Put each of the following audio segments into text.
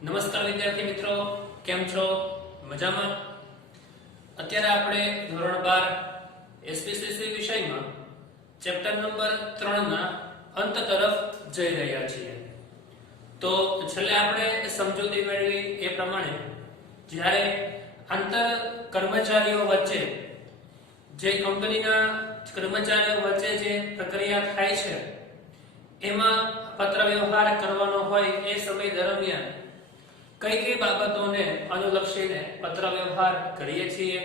નમસ્કાર વિદ્યાર્થી મિત્રો, કેમ છો? મજામાં? અત્યારે આપણે ધોરણ 12 એસપીસીસી વિષયમાં ચેપ્ટર નંબર 3 ના અંત તરફ જઈ રહ્યા છીએ. તો છેલ્લે આપણે સમજૂતી મેળવી એ પ્રમાણે જ્યારે આંતર કર્મચારીઓ વચ્ચે જે કંપનીના કર્મચારીઓ વચ્ચે જે પ્રક્રિયા થાય છે એમાં પત્ર વ્યવહાર કરવાનો હોય એ સમય દરમિયાન કઈ કઈ બાબતોને અનુલક્ષીને પત્ર વ્યવહાર કરીએ છીએ.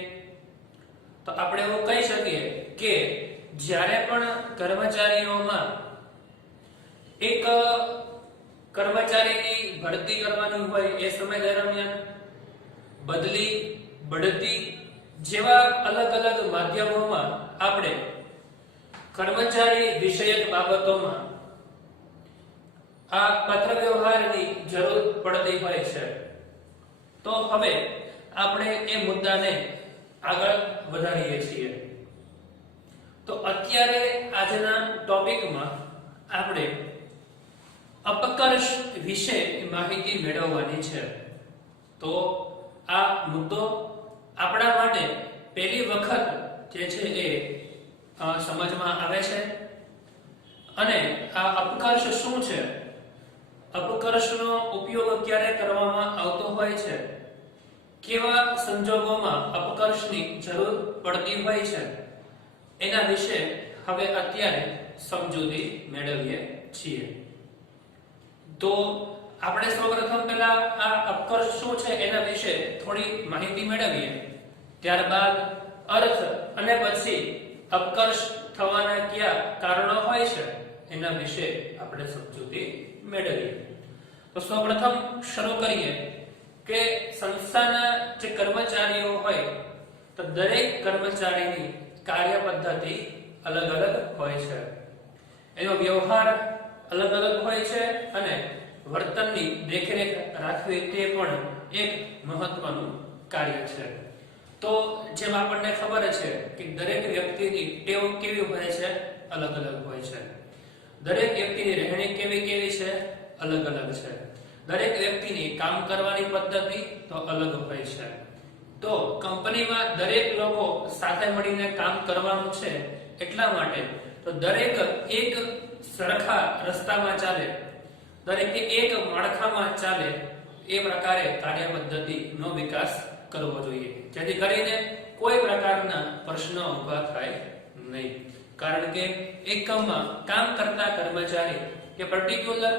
તો આપણે એવું કહી શકીએ કે જ્યારે પણ કર્મચારીઓમાં એક કર્મચારીની ભરતી કરવાની હોય એ સમય દરમિયાન બદલી, બઢતી જેવા અલગ અલગ માધ્યમોમાં આપણે કર્મચારી વિષયક બાબતોમાં આ પત્ર વ્યવહારની જરૂર પડતી હોય છે. તો હવે આપણે એ મુદ્દાને આગળ વધારીએ છીએ. તો અત્યારે આજના ટોપિકમાં આપણે અપકર્ષ વિશે માહિતી મેળવવાની છે. તો આ મુદ્દો આપણા માટે પહેલી વખત જે છે એ સમજમાં આવે છે. અને આ અપકર્ષ શું છે, અપકર્ષનો ઉપયોગ ક્યારે કરવામાં આવતો હોય છે, કેવા સંજોગોમાં અપકર્ષની જરૂર પડતી હોય છે, એના વિશે હવે અત્યારે સમજૂતી મેળવીએ છીએ. તો આપણે સૌપ્રથમ પહેલા આ અપકર્ષ શું છે એના વિશે થોડી માહિતી મેળવીએ, ત્યારબાદ અર્થ અને પછી અપકર્ષ થવાના કયા કારણો હોય છે એના વિશે આપણે સમજૂતી મેળવીએ. તો સૌપ્રથમ શરૂ કરીએ કે સંસ્થાના જે કર્મચારીઓ હોય તો દરેક કર્મચારીની કાર્ય પદ્ધતિ અલગ અલગ હોય છે, એનો વ્યવહાર અલગ અલગ હોય છે અને વર્તનની દેખરેખ રાખવી તે પણ એક મહત્વનું કાર્ય છે. તો જેમ આપણને ખબર છે કે દરેક વ્યક્તિની ટેવ કેવી હોય છે, અલગ અલગ હોય છે. દરેક વ્યક્તિની રહેણી કેવી છે, અલગ અલગ છે. દરેક વ્યક્તિની કામ કરવાની પદ્ધતિ તો અલગ હોય છે. તો કંપનીમાં દરેક લોકો સાથે મળીને કામ કરવાનું છે, એટલા માટે તો દરેક એક સરખા રસ્તામાં ચાલે, દરેકે એક માળખામાં ચાલે એ પ્રકારે કાર્ય પદ્ધતિનો વિકાસ કરવો જોઈએ, જેથી કરીને કોઈ પ્રકારના પ્રશ્નો ઊભા થાય નહીં. કારણ કે એકમમાં કામ કરતા કર્મચારી કે પર્ટિક્યુલર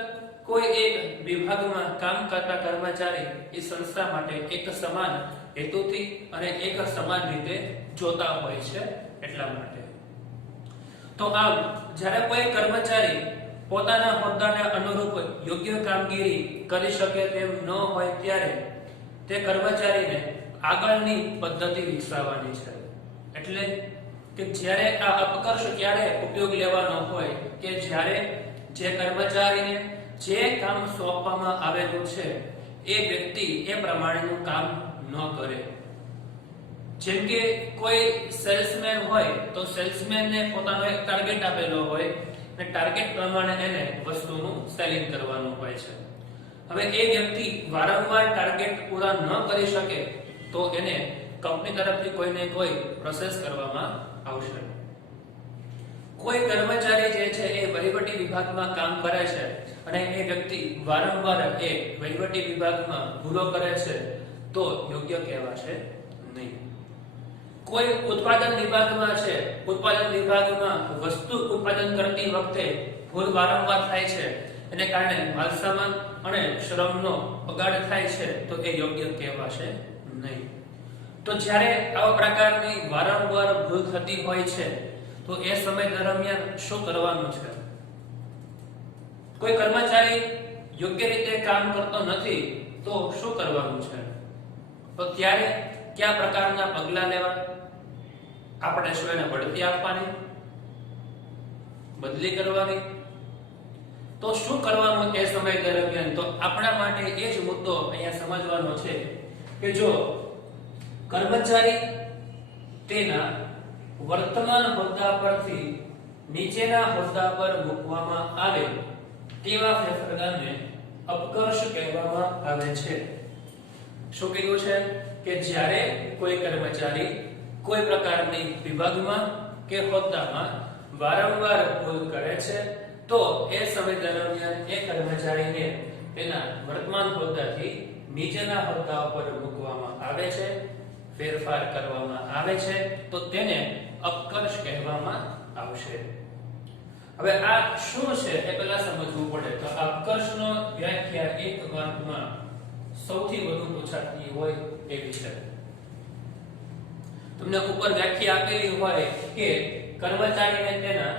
કોઈ એક વિભાગમાં કામ કરતા કર્મચારી એ સંસ્થા માટે એક સમાન હેતુથી અને એક સમાન રીતે જોતા હોય છે, એટલા માટે. તો આમ જ્યારે કોઈ કર્મચારી પોતાના હોદ્દાને અનુરૂપ યોગ્ય કામગીરી કરી શકે તેમ ન હોય ત્યારે તે કર્મચારીને આગળની પદ્ધતિ વિકસાવવાની છે. એટલે કે જ્યારે આ અપકર્ષ ક્યારે ઉપયોગ લેવાનો હોય કે જ્યારે જે કર્મચારીને જે કામ સોંપવામાં આવેલું છે એ વ્યક્તિ એ પ્રમાણેનું કામ ન કરે. જેમ કે કોઈ સેલ્સમેન હોય તો સેલ્સમેનને પોતાનો એક ટાર્ગેટ આપેલો હોય અને ટાર્ગેટ પ્રમાણે એને વસ્તુનું સેલિંગ કરવાનું હોય છે. હવે એ વ્યક્તિ વારંવાર ટાર્ગેટ પૂરા ન કરી શકે તો એને કંપની તરફથી કોઈને કોઈ પ્રોસેસ કરવામાં આવશે. કોઈ કર્મચારી જે છે એ વહીવટી વિભાગમાં કામ કરે છે અને એ વ્યક્તિ વારંવાર એ વહીવટી વિભાગમાં ભૂલો કરે છે તો યોગ્ય કહેવાશે નહીં. કોઈ ઉત્પાદન વિભાગમાં છે, ઉત્પાદન વિભાગમાં વસ્તુ ઉત્પાદન કરતી વખતે ભૂલ વારંવાર થાય છે, એને કારણે માલસામાન અને શ્રમનો બગાડ થાય છે તો એ યોગ્ય કહેવાશે નહીં. તો જ્યારે આવા પ્રકારની વારંવાર ભૂલ થતી હોય છે તો એ સમય દરમિયાન શું કરવાનું છે? કોઈ કર્મચારી યોગ્ય રીતે કામ કરતો નથી તો શું કરવાનું છે? તો ત્યારે કયા પ્રકારના પગલાં લેવા? આપણે શું એને બઢતી આપવાની, બદલી કરવાની? તો શું કરવાનું એ સમય દરમિયાન? તો આપણા માટે એ જ મુદ્દો અહીંયા સમજવાનો છે કે જો કર્મચારી તેના વર્તમાન હોદ્દા પરથી નીચેના હોદ્દા પર મૂકવામાં આવે તેવા ફેરફારને અપકર્ષ કહેવામાં આવે છે. શું કીધું છે કે જ્યારે કોઈ કર્મચારી કોઈ પ્રકારની વિભાગમાં કે હોદ્દામાં વારંવાર ભૂલ કરે છે તો એ સમય દરમિયાન એ કર્મચારીને તેના વર્તમાન હોદ્દાથી નીચેના હોદ્દા પર મૂકવામાં આવે છે, ફેરફાર કરવામાં આવે છે, તો તેને અપકર્ષ કહેવામાં આવશે. હવે આ શું છે એ પહેલા સમજવું પડે. તો અપકર્ષનો વ્યાખ્યા એક વાક્યમાં સૌથી વધુ પૂછાતી હોય એવી છે. તમને ઉપર વ્યાખ્યા આપેલી હોય કે કર્મચારીને તેના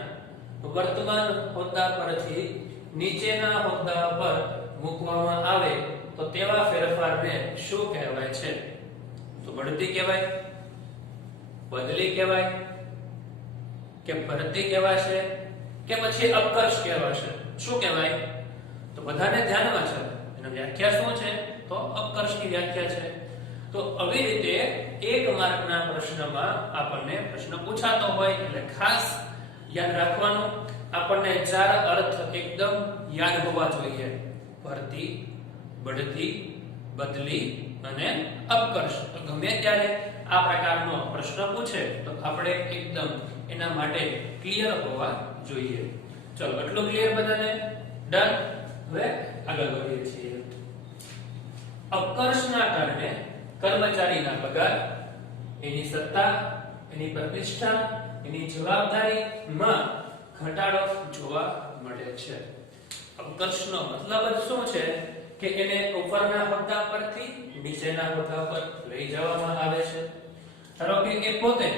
વર્તમાન હોદ્દા પરથી નીચેના હોદ્દા પર મૂકવામાં આવે તો તેવા ફેરફારને શું કહેવાય છે? તો બઢતી કહેવાય, બદલી કહેવાય કે ભરતી કહેવાશે કે પછી અપકર્ષ કહેવાશે? શું કહેવાય? તો બધાને ધ્યાનમાં છે એની વ્યાખ્યા શું છે? તો અપકર્ષની વ્યાખ્યા છે. તો આવી રીતે એક માર્કના પ્રશ્નમાં આપણને પ્રશ્ન પૂછાતો હોય એટલે ખાસ યાદ રાખવાનું, આપણને ચાર અર્થ એકદમ યાદ હોવા જોઈએ: ભરતી, બઢતી, બદલી અને અપકર્ષ. તો ગમે ત્યારે આ પ્રકારનો પ્રશ્ન પૂછે તો આપણે એકદમ એના માટે ક્લિયર હોવા જોઈએ. ચલો, એટલું ક્લિયર બધાને? ડન. હવે આગળ વધીએ છીએ. અપકર્ષના કારણે કર્મચારીના પગાર, એની સત્તા, એની પ્રતિષ્ઠા, એની જવાબદારીમાં ઘટાડો જોવા મળે છે. અપકર્ષનો મતલબ જ શું છે કે એને ઉપરના હોદ્દા પરથી નીચેના હોદ્દા પર લઈ જવામાં આવે છે. ધારો કે એ પોતે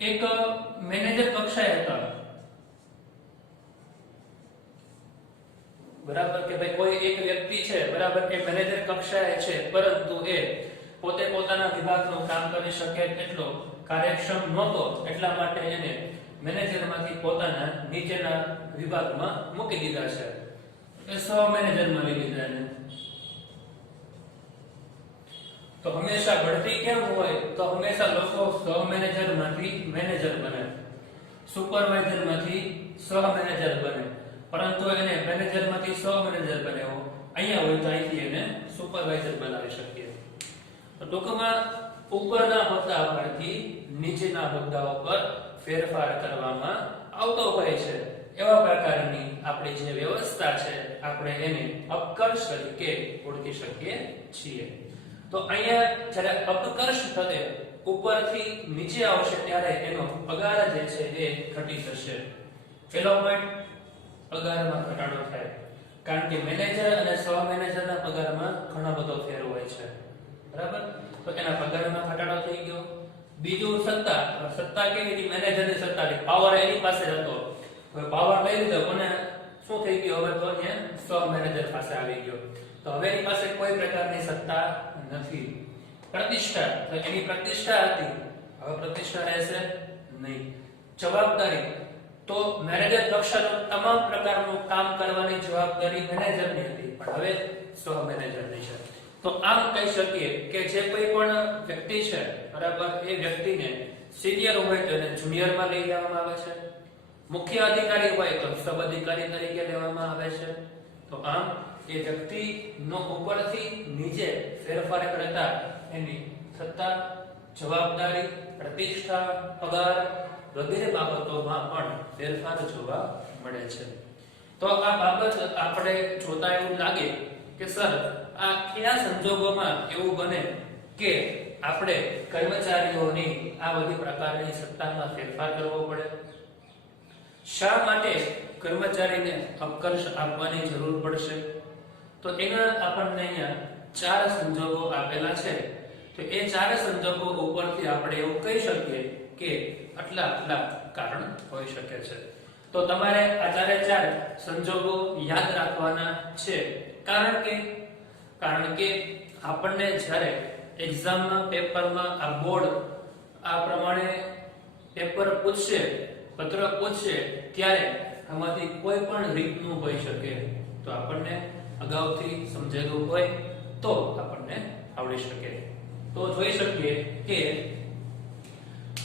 એક મેનેજર કક્ષાએ હતા, બરાબર, કે ભાઈ કોઈ એક વ્યક્તિ છે, બરાબર, કે મેનેજર કક્ષાએ છે, પરંતુ એ પોતે પોતાના વિભાગનું કામ કરી શકે એટલો કાર્યક્ષમ નહોતો, એટલા માટે એને મેનેજરમાંથી પોતાના નીચેના વિભાગમાં મૂકી દીધા છે. એ સહ મેનેજરમાં લઈ લીધા એને. તો હંમેશા બઢતી કેમ હોય? તો હંમેશા લોકો સહ મેનેજરમાંથી મેનેજર બને, સુપરવાઇઝરમાંથી સહ મેનેજર બને, પરંતુ એને મેનેજરમાંથી સહ મેનેજર બન્યો અહીંયા હોય તો અહીંથી એને સુપરવાઇઝર બનાવી શકીએ. તો ટૂંકમાં ઉપરના હોદ્દા પરથી નીચેના હોદ્દાઓ પર ફેરફાર કરવામાં આવતો હોય છે. એવા પ્રકારની આપણી જે વ્યવસ્થા છે આપણે એને અપકર્ષ તરીકે ઓળખી શકીએ છીએ. તો અહીંયા જ્યારે અપકર્ષ થશે, ઉપરથી નીચે આવશે, ત્યારે એનો પગાર જે છે એ ઘટી જશે. પહેલો પોઈન્ટ, પગારમાં ઘટાડો થાય, કારણ કે મેનેજર અને સહ મેનેજરના પગારમાં ઘણો બધો ફેર હોય છે, બરાબર. તો એના પગારમાં ઘટાડો થઈ ગયો. બીજું, સત્તા. સત્તા કેવી હતી? મેનેજરની સત્તા, પાવર એની પાસે હતો. હવે પાવર લઈ લીધો અને શું થઈ ગયું? હવે તો અહીંયા સહ મેનેજર પાસે આવી ગયો. તો હવે એની પાસે કોઈ પ્રકારની સત્તા નથી. પ્રતિષ્ઠા, તો એની પ્રતિષ્ઠા હતી, હવે પ્રતિષ્ઠા રહેશે નહીં. જવાબદારી, તો મેનેજર કક્ષાનું તમામ પ્રકારનું કામ કરવાની જવાબદારી મેનેજરની હતી, પણ હવે સહ મેનેજરની છે. તો આમ કહી શકીએ કે જે કોઈ પણ વ્યક્તિ છે, બરાબર, એ વ્યક્તિને સિનિયર હોય તો એને જુનિયરમાં લઈ જવામાં આવે છે, મુખ્ય અધિકારી હોય તો સબ અધિકારી તરીકે લેવામાં આવે છે. તો આમ એ વ્યક્તિનો ઉપરથી નીચે ફેરફાર કરતા એની સત્તા, જવાબદારી, પ્રતિષ્ઠા, પગાર વગેરે બાબતોમાં પણ ફેરફાર જોવા મળે છે. તો આ બાબત આપણે જોતા એવું લાગે કે સર, આ કયા સંજોગોમાં એવું બને કે આપણે કર્મચારીઓની આ બધી પ્રકારની સત્તામાં ફેરફાર કરવો પડે? શા માટે કર્મચારીને અપકર્ષ આપવાની જરૂર પડશે? તો એના આપણને અહીંયા ચાર સંજોગો આપેલા છે. તો એ ચાર સંજોગો ઉપરથી આપણે એવું કહી શકીએ કે આટલા કારણ હોઈ શકે છે. તો તમારે આ ચાર સંજોગો યાદ રાખવાના છે. કારણ કે આપણને જ્યારે એક્ઝામના પેપરમાં આ બોર્ડ આ પ્રમાણે પેપર પૂછશે, પત્ર પૂછશે, ત્યારે આમાંથી કોઈ પણ રીતનું હોઈ શકે. તો આપણને અગાઉથી સમજેલું હોય તો આપણને આવડી શકે. તો જોઈ શકીએ કે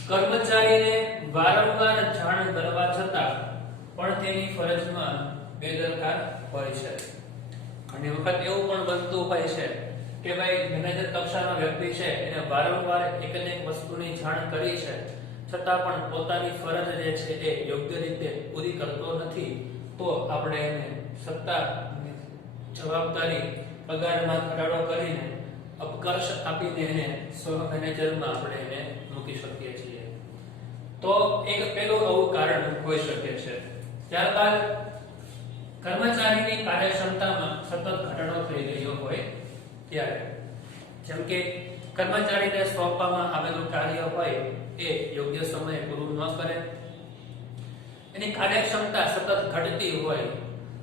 કર્મચારીને વારંવાર જાણ કરવા છતાં પણ તેની ફરજમાં બેદરકાર હોય છે. ઘણી વખત એવું પણ બનતું હોય છે કે ભાઈ મેનેજર કક્ષાનો વ્યક્તિ છે એને વારંવાર એક ને એક વસ્તુની જાણ કરી છે છતાં પણ પોતાની ફરજ જે છે એ યોગ્ય રીતે પૂરી કરતો નથી તો આપણે એને સત્તા જવાબદારી પગારમાં ઘટાડો કરીને અપકર્ષ આપીને એને સહ મેનેજરમાં આપણે એને મૂકી શકીએ છીએ તો એક પેલું આવું કારણ હોઈ શકે છે ત્યારબાદ કર્મચારીની કાર્યક્ષમતામાં સતત ઘટાડો થઈ રહ્યો હોય ત્યારે જેમ કે કર્મચારીને સોંપવામાં આવેલું કાર્ય હોય એ યોગ્ય સમયે પૂરું ન કરે એની કાર્યક્ષમતા સતત ઘટતી હોય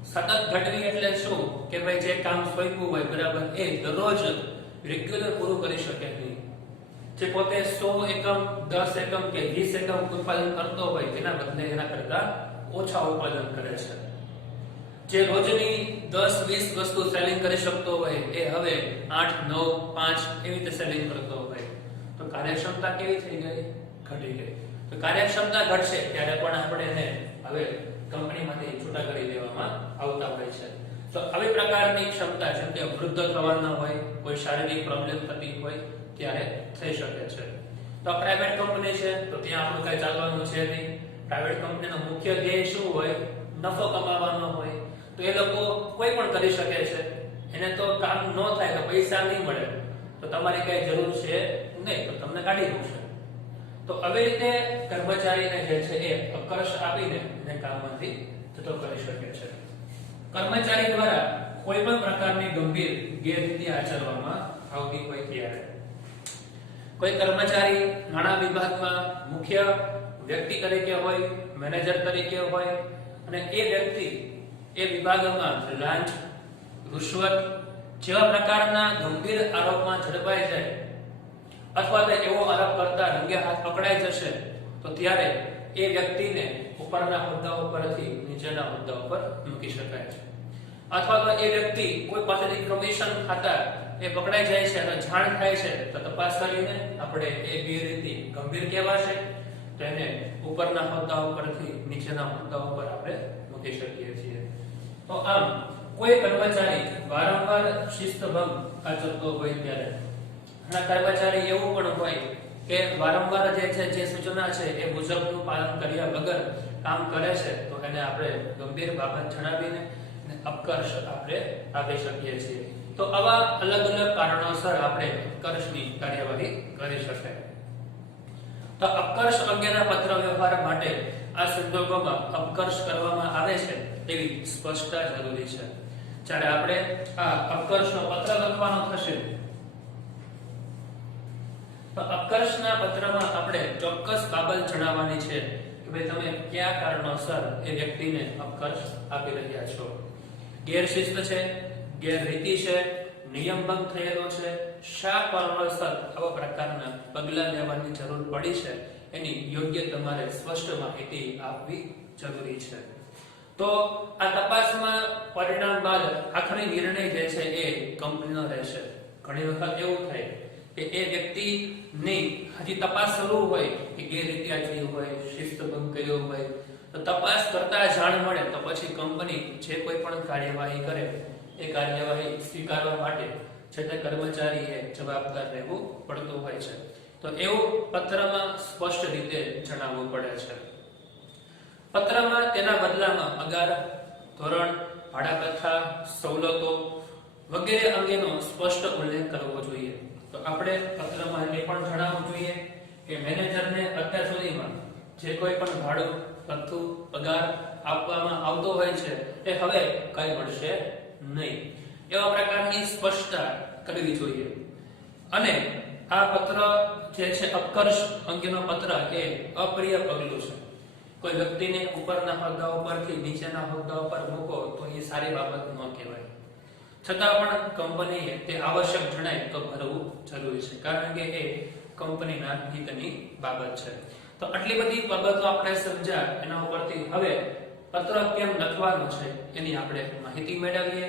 સતત ઘટવી એટલે શું કે ભાઈ જે કામ સોંપ્યું હોય બરાબર એ દરરોજ રેગ્યુલર પૂરું કરી શકે નહીં જે પોતે 100 એકમ 10 એકમ કે 20 એકમ ઉત્પાદન કરતો હોય તેના બદલે એના કરતા ઓછા ઉત્પાદન કરે છે જે રોજની 10-20 વસ્તુ સેલિંગ કરી શકતો હોય એ હવે 8 9 5 એવી રીતે સેલિંગ કરતો હોય તો કાર્યક્ષમતા કેવી થઈ ગઈ ઘટી ગઈ તો કાર્યક્ષમતા ઘટશે ત્યારે પણ આપણે એને હવે કંપનીમાંથી છૂટા કરી દેવામાં આવતા હોય છે તો આવી પ્રકારની ક્ષમતા જેમ કે વૃદ્ધ થવાના હોય કોઈ શારીરિક પ્રોબ્લેમ થતી હોય ત્યારે થઈ શકે છે તો પ્રાઇવેટ કંપની છે તો ત્યાં આપણું કઈ ચાલવાનું છે નહીં પ્રાઇવેટ કંપનીનો મુખ્ય ધ્યેય શું હોય નફો કમાવાનો હોય તો એ લોકો કોઈ પણ કરી શકે છે એને તો કામ ન થાય તો પૈસા નહીં મળે તો તમારી કઈ જરૂર છે નહીં તો તમને કાઢી મૂકશે તો આવી રીતે કર્મચારીને જે છે એ અકર્ષ આપીને એને કામમાંથી જતો કરી શકે છે કર્મચારી દ્વારા કોઈ પણ પ્રકારની ગંભીર ગેરરીતિ આચરવામાં આવતી હોય ત્યારે કોઈ કર્મચારી નાણાં વિભાગમાં મુખ્ય વ્યક્તિ તરીકે હોય મેનેજર તરીકે હોય અને એ વ્યક્તિ એ વિભાગમાં લાંચ રુશ્વત જેવા પ્રકારના ગંભીર આરોપમાં ઝડપાઈ જાય અથવા તો એવો આરોપ કરતા રંગે હાથ પકડાઈ જશે તો ત્યારે એ વ્યક્તિને ઉપરના હોદ્દા ઉપરથી નીચેના હોદ્દા ઉપર મૂકી શકાય છે અથવા તો એ વ્યક્તિ કોઈ પાસેથી કમિશન ખાતા એ પકડાઈ જાય છે અને જાણ થાય છે તો તપાસ કરીને આપણે એ ગેરરીતિ ગંભીર કહેવાશે તો એને ઉપરના હોદ્દા ઉપરથી નીચેના હોદ્દા ઉપર આપણે મૂકી શકીએ છીએ તો આમ કોઈ કર્મચારી વારંવાર શિસ્તભંગ આચરતો હોય ત્યારે ઘણા કર્મચારી એવું પણ હોય કે વારંવાર જે છે જે સૂચના છે એ મુજબનું પાલન કર્યા વગર કામ કરે છે તો એને આપણે ગંભીર બાબત જણાવીને અપકર્ષ આપણે આપી શકીએ છીએ તો આવા અલગ અલગ કારણોસર આપણે અપકર્ષની કાર્યવાહી કરી શકાય તો અપકર્ષ અંગેના પત્ર વ્યવહાર માટે આ સંજોગોમાં અપકર્ષ કરવામાં આવે છે તેવી સ્પષ્ટતા જરૂરી છે જ્યારે આપણે આ અપકર્ષનો પત્ર લખવાનો થશે તો અપકર્ષના પત્રમાં આપણે ચોક્કસ બાબત જણાવવાની છે કે ભાઈ તમે કયા કારણોસર એ વ્યક્તિને અપકર્ષ આપી રહ્યા છો ગેરશિસ્ત છે ગેરરીતિ છે નિયમ ભંગ થયેલો છે શા કારણોસર આવા પ્રકારના પગલાં લેવાની જરૂર પડી છે એની યોગ્ય તમારે સ્પષ્ટ માહિતી આપવી જરૂરી છે તો આ તપાસમાં પરિણામ બાદ આખરી નિર્ણય જે છે એ કંપનીનો રહેશે ઘણી વખત એવું થાય કે એ વ્યક્તિની હજી તપાસ શરૂ હોય કે ગેરરીતિ આચરી હોય શિસ્તભંગ કર્યો હોય તો તપાસ કરતા જાણ મળે તો પછી કંપની જે કોઈ પણ કાર્યવાહી કરે એ કાર્યવાહી સ્વીકારવા માટે છે તે કર્મચારીએ જવાબદાર રહેવું પડતું હોય છે તો એવું પત્રમાં સ્પષ્ટ રીતે જણાવવું પડે છે પત્રમાં તેના બદલામાં પગાર ધોરણ ભાડા ભથ્થા સવલતો વગેરે અંગેનો સ્પષ્ટ ઉલ્લેખ કરવો જોઈએ તો આપણે પત્રમાં એ પણ જણાવવું જોઈએ કે મેનેજરને અત્યાર સુધીમાં જે કોઈ પણ ભાડું ભથ્થું પગાર આપવામાં આવતો હોય છે એ હવે કઈ મળશે નહીં એવા પ્રકારની સ્પષ્ટતા કરવી જોઈએ અને આ પત્ર જે છે અપકર્ષ અંગેનો પત્ર એ અપ્રિય પગલું છે કોઈ વ્યક્તિને ઉપરના હોદ્દા ઉપરથી નીચેના હોદ્દા ઉપર મૂકો તો એ સારી બાબત ન કહેવાય છતાં પણ કંપનીએ તે આવશ્યક જણાય તો ભરવું જરૂરી છે કારણ કે એ કંપનીના હિતની બાબત છે તો આટલી બધી બાબતો આપણે સમજ્યા એના ઉપરથી હવે પત્ર કેમ લખવાનો છે એની આપણે માહિતી મેળવીએ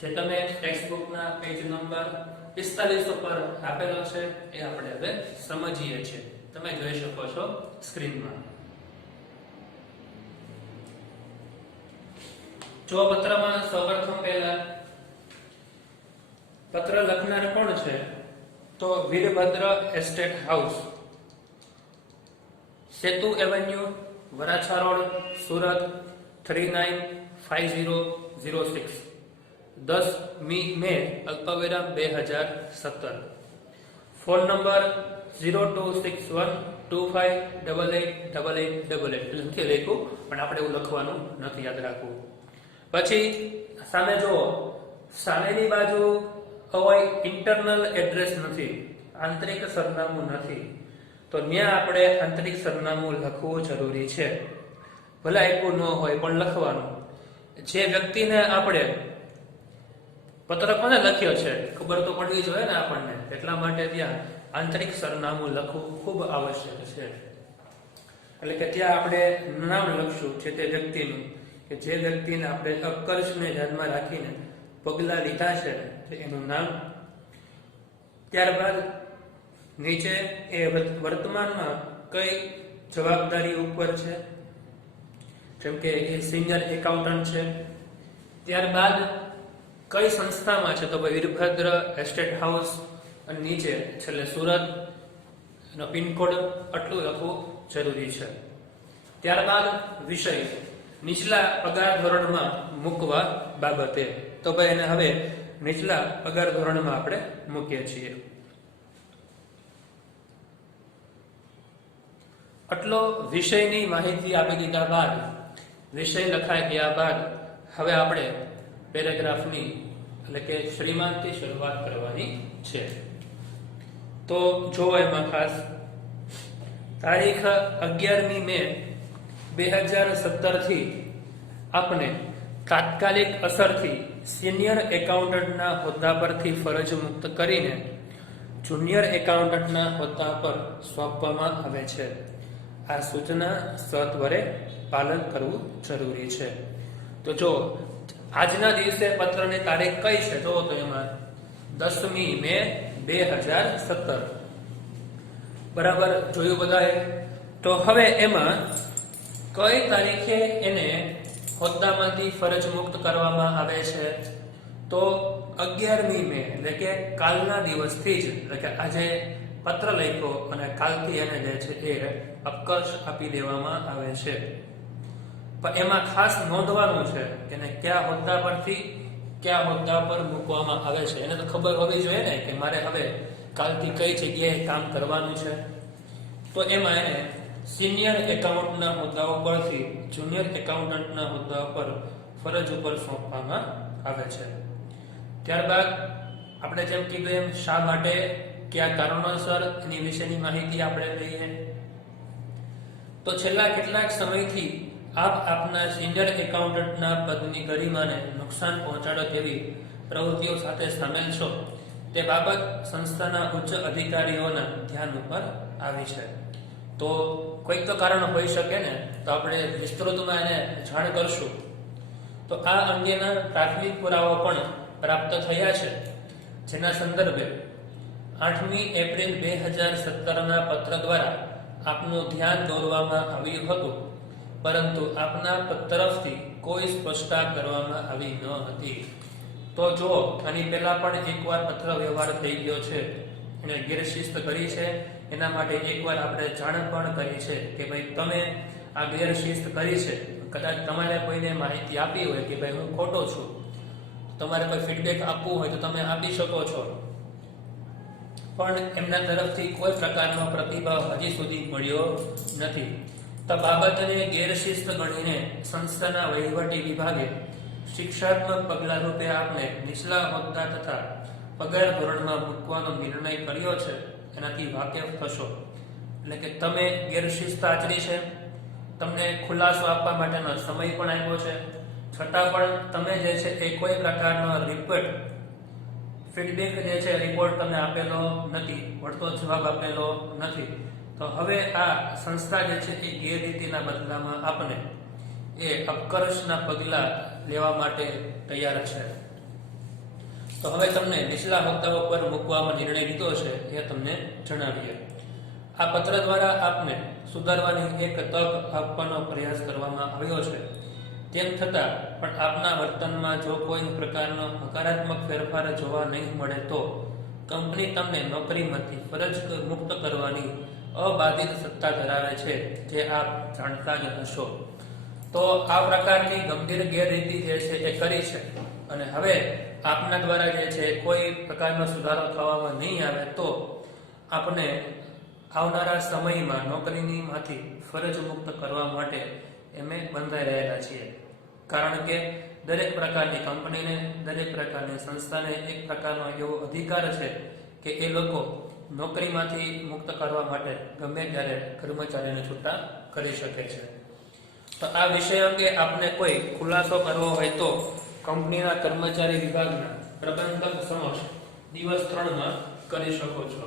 જે તમે ટેક્સ્ટબુકના પેજ નંબર 45 ઉપર આપેલો છે એ આપણે હવે સમજીએ છીએ તમે જોઈ શકો છો સ્ક્રીનમાં જો પત્રમાં સૌપ્રથમ પહેલા પત્ર લખનાર કોણ છે? તો વીરભદ્ર એસ્ટેટ હાઉસ, સેતુ એવન્યુ, વરાછા રોડ, સુરત 395006, 10 મે અલ્પવિરામ 2017. Phone number 0261258888. લખી લખ્યું પણ આપણે એવું લખવાનું નથી, યાદ રાખવું. પછી સામે જુઓ, સામેની બાજુ હોય ઇન્ટરનલ એડ્રેસ નથી, આંતરિક સરનામું નથી, તો ત્યાં આપણે આંતરિક સરનામું લખવું જરૂરી છે. ભલે આપ્યું ન હોય પણ લખવાનું. જે વ્યક્તિને આપણે પત્ર કોને લખ્યો છે ખબર તો પડવી જોઈએ ને આપણને, એટલા માટે ત્યાં આંતરિક સરનામું લખવું ખૂબ આવશ્યક છે. એટલે કે ત્યાં આપણે નામ લખશું છે તે વ્યક્તિનું, કે જે વ્યક્તિને આપણે અપકર્ષને ધ્યાનમાં રાખીને પગલાં લીધા છે એનું નામ. ત્યારબાદ નીચે એ વર્તમાનમાં કઈ જવાબદારી ઉપર છે, જેમ કે એ સિનિયર એકાઉન્ટન્ટ છે. ત્યારબાદ કઈ સંસ્થામાં છે, તો ભાઈ વીરભદ્ર એસ્ટેટ હાઉસ, અને નીચે છેલ્લે સુરત નો પિનકોડ, આટલું લખવું જરૂરી છે. ત્યારબાદ વિષય નીચલા પગાર ધોરણમાં મૂકવા બાબતે, તો ભાઈ એને હવે નીચલા પગાર ધોરણમાં આપણે મૂકીએ છીએ. આટલો વિષયની માહિતી આપી દીધા બાદ, વિષય લખાઈ ગયા બાદ હવે આપણે પેરેગ્રાફની એટલે કે શ્રીમાનથી શરૂઆત કરવાની છે. તો જો એમાં ખાસ તારીખ 11 મે 2017 થી આપને તાત્કાલિક અસરથી સિનિયર એકાઉન્ટન્ટના હોદ્દા પરથી ફરજ મુક્ત કરીને જુનિયર એકાઉન્ટન્ટના હોદ્દા પર સોંપવામાં આવે છે. આ સૂચના સત્વરે પાલન કરવું જરૂરી છે. તો જો આજના દિવસે પત્રની તારીખ કઈ છે, જો તો એમાં 10 મે 2017, બરાબર જોયું બધાએ. તો હવે એમાં કઈ તારીખે એને હોદ્દામાંથી ફરજ મુક્ત કરવામાં આવે છે, તો 11 મે એટલે કે કાલના દિવસથી જ, એટલે કે આજે પત્ર લખ્યો અને કાલથી એને જે છે એ અપકર્ષ આપી દેવામાં આવે છે. પણ એમાં ખાસ નોંધવાનું છે કે એને કયા હોદ્દા પરથી કયા હોદ્દા પર મૂકવામાં આવે છે. એને તો ખબર હોવી જોઈએ ને કે મારે હવે કાલથી કઈ જગ્યાએ કામ કરવાનું છે. તો એમાં એને સિનિયર એકાઉન્ટના હોદ્દાઓ પરથી જુનિયર એકાઉન્ટન્ટના હોદ્દા પર ફરજ ઉપર સોંપવામાં આવે છે. ત્યારબાદ આપણે જેમ કીધું એમ શા માટે, કયા કારણોસર, એની વિશેની માહિતી આપણે લઈએ. તો છેલ્લા કેટલાક સમયથી આપ આપના સિનિયર એકાઉન્ટન્ટના પદની ગરિમાને નુકસાન પહોંચાડે તેવી પ્રવૃત્તિઓ સાથે સામેલ છો, તે બાબત સંસ્થાના ઉચ્ચ અધિકારીઓના ધ્યાન ઉપર આવી છે. તો કોઈક તો કારણ હોઈ શકે ને, તો આપણે વિસ્તૃતમાં એને જાણ કરશું. તો આ અંગેના પ્રાથમિક પુરાવા પણ પ્રાપ્ત થયા છે, જેના સંદર્ભે 8 એપ્રિલ 2017ના પત્ર દ્વારા આપનું ધ્યાન દોરવામાં આવ્યું હતું, પરંતુ આપના તરફથી કોઈ સ્પષ્ટતા કરવામાં આવી ન હતી. તો જો આની પહેલા પણ એકવાર પત્ર વ્યવહાર થઈ ગયો છે, એને ગેરશિસ્ત કરી છે, એના માટે એકવાર આપણે જાણ પણ કરી છે કે ભાઈ તમે આ ગેરશિસ્ત કરી છે. કદાચ તમારે કોઈને માહિતી આપી હોય કે ભાઈ હું ખોટો છું, તમારે કોઈ ફીડબેક આપવું હોય તો તમે આપી શકો છો, પણ એમના તરફથી કોઈ પ્રકારનો પ્રતિભાવ હજી સુધી મળ્યો નથી. તો બાબતને ગેરશિસ્ત ગણીને સંસ્થાના વહીવટી વિભાગે શિક્ષાત્મક પગલાં રૂપે આપને નીચલા હોદ્દા તથા પગાર ધોરણમાં મૂકવાનો નિર્ણય કર્યો છે. એનાથી વાકેફ થશો. એટલે કે તમે ગેરશિસ્ત આચરી છે, તમને ખુલાસો આપવા માટેનો સમય પણ આપ્યો છે, છતાં પણ તમે જે છે એ કોઈ પ્રકારનો રિપોર્ટ ફીડબેક જે છે રિપોર્ટ તમે આપેલો નથી, વળતો જવાબ આપેલો નથી. તો હવે આ સંસ્થા જે છે એ ગેરરીતિના બદલામાં આપને એ અપકર્ષના પગલાં લેવા માટે તૈયાર છે. તો હવે તમને નીચલા હોદ્દાઓ પર મૂકવામાં નિર્ણય લીધો છે એ તમને જણાવીએ. આ પત્ર દ્વારા આપને સુધારવાની એક તક આપવાનો પ્રયાસ કરવામાં આવ્યો છે. તેમ છતાં પણ આપના વર્તનમાં જો કોઈ પ્રકારનો હકારાત્મક ફેરફાર જોવા નહીં મળે તો કંપની તમને નોકરીમાંથી ફરજ મુક્ત કરવાની અબાધિત સત્તા ધરાવે છે, જે આપ જાણતા જ હશો. તો આ પ્રકારની ગંભીર ગેરરીતિ જે છે એ કરી છે અને હવે આપના દ્વારા જે છે કોઈ પ્રકારનો સુધારો થવામાં નહીં આવે તો આપણે આવનારા સમયમાં નોકરીમાંથી ફરજ મુક્ત કરવા માટે અમે બંધાઈ રહેલા છીએ. કારણ કે દરેક પ્રકારની કંપનીને, દરેક પ્રકારની સંસ્થાને એક પ્રકારનો એવો અધિકાર છે કે એ લોકો નોકરીમાંથી મુક્ત કરવા માટે ગમે ત્યારે કર્મચારીને છૂટા કરી શકે છે. તો આ વિષય અંગે આપને કોઈ ખુલાસો કરવો હોય તો કંપનીના કર્મચારી વિભાગના પ્રબંધક સમક્ષ દિવસ 3 માં કરી શકો છો.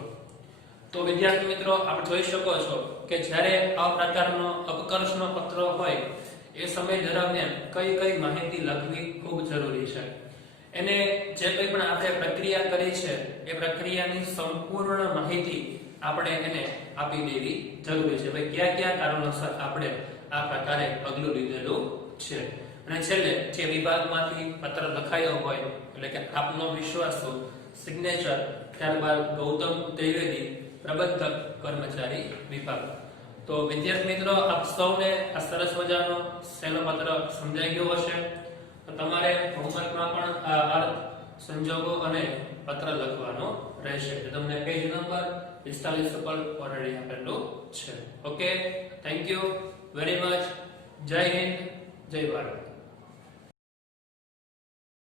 તો વિદ્યાર્થી મિત્રો, આપ જોઈ શકો છો કે જ્યારે આ પ્રકારનો અવકર્ષનો પત્ર હોય એ સમય દરમિયાન કઈ કઈ માહિતી લખવી ખૂબ જરૂરી છે. એને જે કંઈ પણ આપણે પ્રક્રિયા કરી છે એ પ્રક્રિયાની સંપૂર્ણ માહિતી આપણે એને આપી દેવી જરૂરી છે. ભાઈ કયા કયા કારણોસર આપણે આ પ્રકારે પગલું લીધેલું છે. અને છેલ્લે જે વિભાગમાંથી પત્ર લખાયો હોય એટલે કે આપનો વિશ્વાસુ સિગ્નેચર, ત્યારબાદ ગૌતમ ત્રિવેદી, પ્રબંધક કર્મચારી વિભાગ. તો વિદ્યાર્થી મિત્રો, આપ સૌને આ સરસ મજાનો સહેલો પત્ર સમજાઈ ગયો હશે. તો તમારે હોમવર્કમાં પણ આ અર્થ, સંજોગો અને પત્ર લખવાનો રહેશે. તમને પેજ નંબર 45 પર ઓલરેડી આપેલું છે. Okay, thank you very much. જય હિન્દ, જય ભારત.